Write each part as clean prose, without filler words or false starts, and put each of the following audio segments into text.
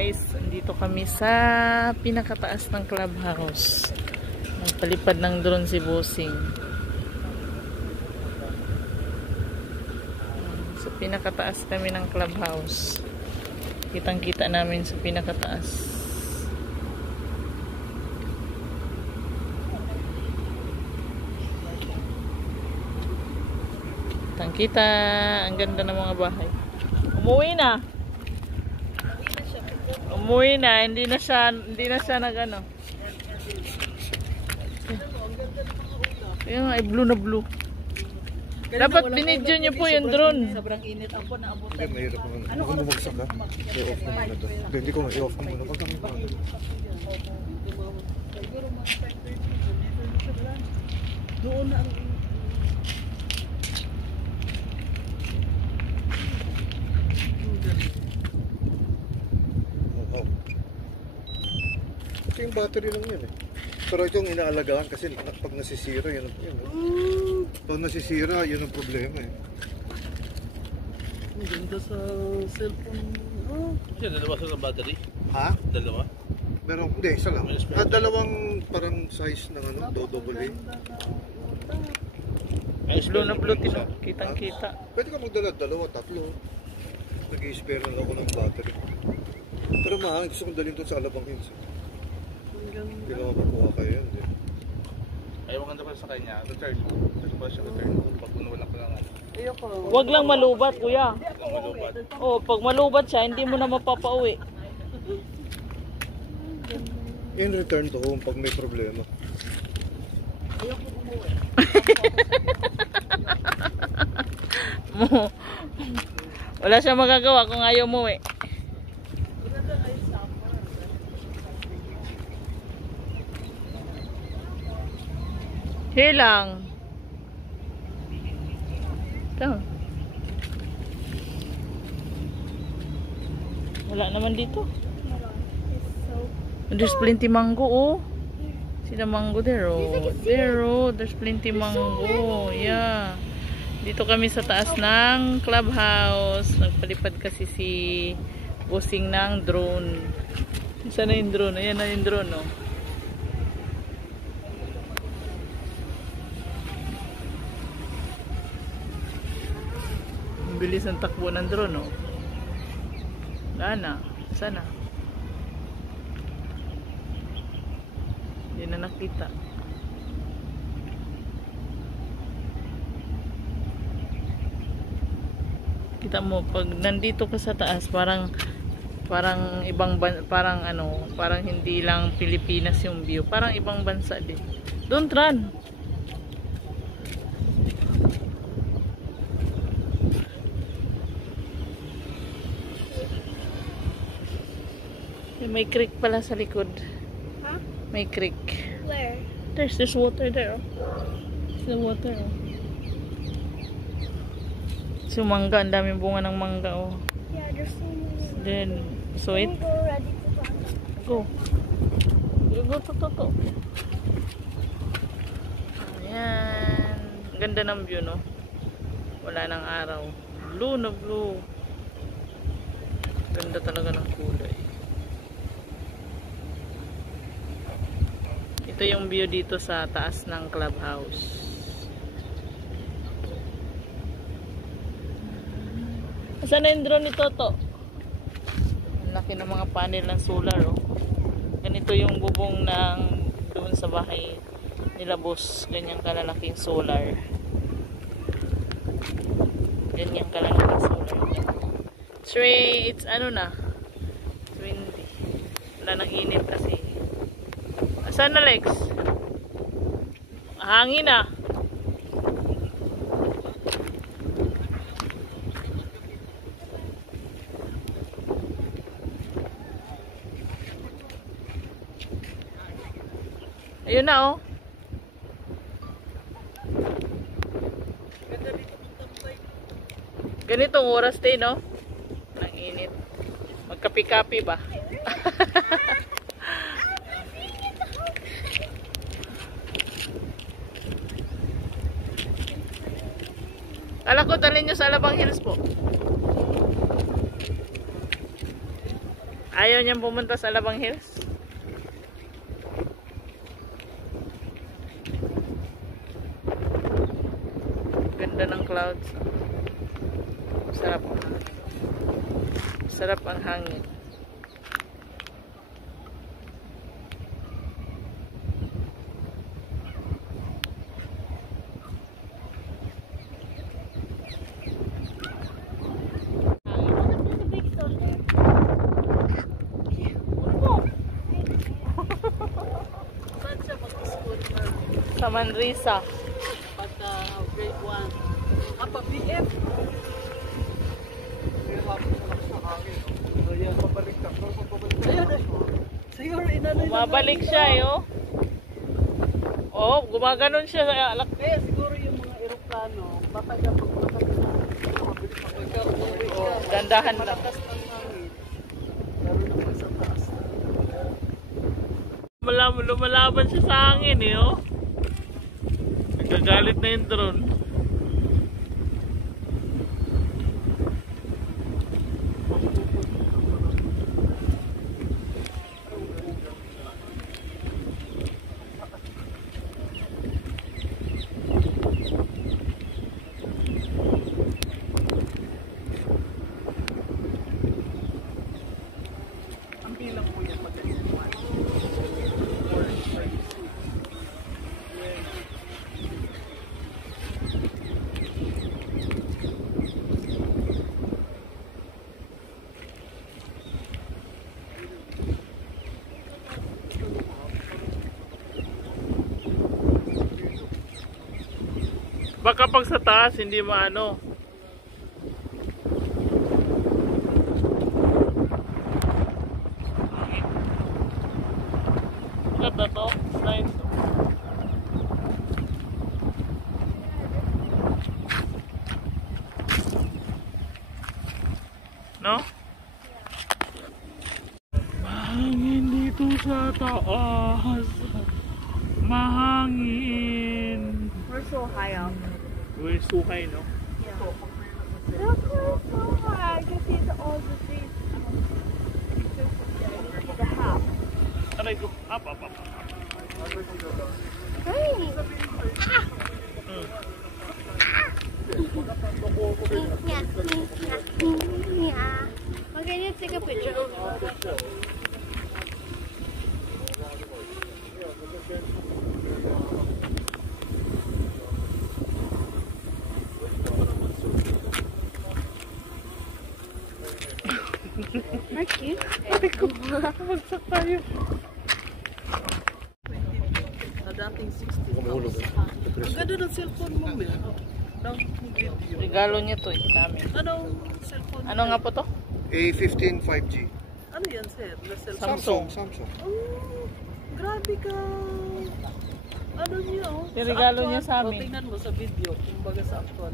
Guys, andito kami sa pinakataas ng clubhouse. Nagpalipad ng drone si Bossing. Sa pinakataas kami ng clubhouse. Kitang-kita namin sa pinakataas. Kitang-kita. Ang ganda ng mga bahay. Umuwi na. Umuwi na, hindi na siya nagano. Ayun nga, blue na blue. Dapat binidyo niyo po yung drone. Sobrang init ako na abot. Mahirap naman. Ano kung bumagsak ka? I-off mo muna to. Hindi ko i-off mo muna. Pag kami pa. Doon na ang yung battery lang yun eh. Pero ito yung inaalagaan kasi pag nasisira, yun. Pag nasisira, yun ang problema eh. ang ganda sa cellphone. Dalawa sa battery? Ha? Dalawa? Pero hindi, isa lang. Dalawang parang size ng ano, AA. Blue na blue, kitang-kita. Pwede ka magdala, dalawa, tatlo. Nag-i-spare lang ako ng battery. Pero mahal, gusto kong dalhin doon sa Alabang Hills. Hindi lang makukuha kayo yun. Ayaw maganda pa sa kanya. Return. Return pa siya return. Pag wala ka lang. Huwag lang malubat, kuya. Ang malubat. Oh, pag malubat siya, hindi mo na mapapauwi. In return to home pag may problema. Wala siya magagawa kung ayaw mo eh. Here lang. Ito. Wala naman dito. There's plenty mango, oh. See the mango there, oh. There, oh. There's plenty mango. Yeah. Dito kami sa taas ng clubhouse. Nagpalipad kasi si Bossing ng drone. Saan na yung drone? Ayan na yung drone, oh. Bilis ang takbo ng drone, oh. Wala na. Sana. Hindi na nakita. Kita mo, pag nandito ka sa taas, parang ibang parang hindi lang Pilipinas yung view. Parang ibang bansa din. Don't run. May creek pala sa likod. Huh? May creek. Where? There's water there. Oh. There's the water. Oh. So mangga, ang daming bunga ng mangga. Oh. Yeah, there's so many. Then, sweet. Can we go ready to plant? Go. You go to. Ayan. Ganda ng view, no? Wala nang araw. Blue na blue. Ganda talaga ng kulay. Ito yung view dito sa taas ng clubhouse. Saan na yung drone ni Toto? Ang laki ng mga panel ng solar, oh. Ganito yung bubong ng doon sa bahay nila boss. Ganyang kalalaking solar. Ganyang kalalaking solar. It's ano na? 20. Wala nang init kasi. Saan na, Lex? Hangin na. Ayun na, oh. Ganitong oras din, no? Ang init. Magkapi-kapi ba? Kala ko dalhin nyo sa Alabang Hills po. Ayaw niyang pumunta sa Alabang Hills? Ganda ng clouds. Sarap ang hangin. Sarap ang hangin. There's a big stone there. Saan siya mag-school na Sa Manresa. pagka grade 1? Pa BF. Kaya hapon sa lakas ng hangin. Ayan, pabalik ka. Ayun eh. Siguro inanoy na Bumabalik siya, oh. Oh, gumaganon siya sa alak. Kaya siguro yung mga eroplano, baka kapag Dandahan lang. malakas ng hangin. Lalo na pag sa taas. Lumalaban siya sa hangin, eh, oh. Nagagalit na yung drone. Ang bilang po yan magaling. Baka pag sa taas, hindi maano. Ganda to. Nice. No? Mahangin dito sa taas. Mahangin. We're so high up. Uy, suhay, no? Look so high. I can see all the trees. The house. Aray ko. Up. Hey. Okay, let's take a picture. Marky? Magsak tayo. Sa dating 16. Kumulog. Ang ganda ng cellphone mo, Mel. Ng video. Regalo niya to, dami. Anong cellphone? Ano nga po to? A15 5G. Ano yan, sir? Na cellphone? Samsung. Oh, grabe ka. Ano niya, oh? Regalo Sa niya sa actual, amin. oh, tingnan mo sa video, kumbaga sa actual.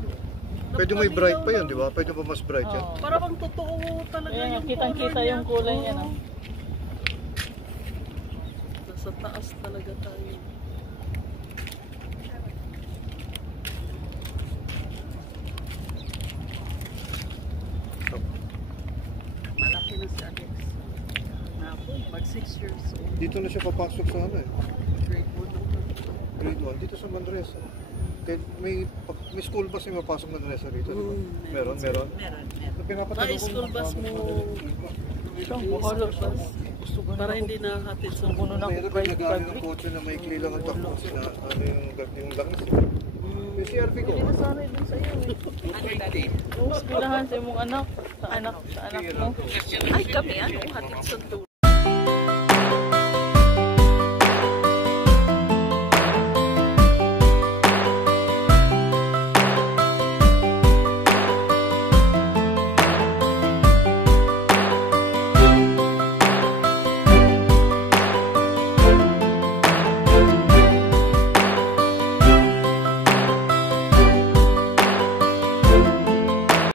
Pwede may bright pa yan, di ba? Pwede pa mas bright yan. Oo. Para bang totoo talaga Ayan, yung kitang-kita color niya. yung kulay niya, no? Oo. Nasa taas talaga tayo. Malaki na si Alex. Napo, mag 6 years old. Dito na siya papasok sa ano eh. Grade 1. Grade 1. Dito sa Manresa. May school bus yung mapasok Manresa rito, di ba? Meron. Meron. Pinapatanong Ay, school bus mo. Bahala siya. Para hindi nahatid sa Puno na Mahirap ako yung nag-aaral ng kotse na maikli lang ang takbo kasi na ano yung langis. May CRP ko. Nasanay dun sa iyo, eh. Pilahan sa imong anak. Sa anak mo. Ay, kami ano, hatid sa dulo.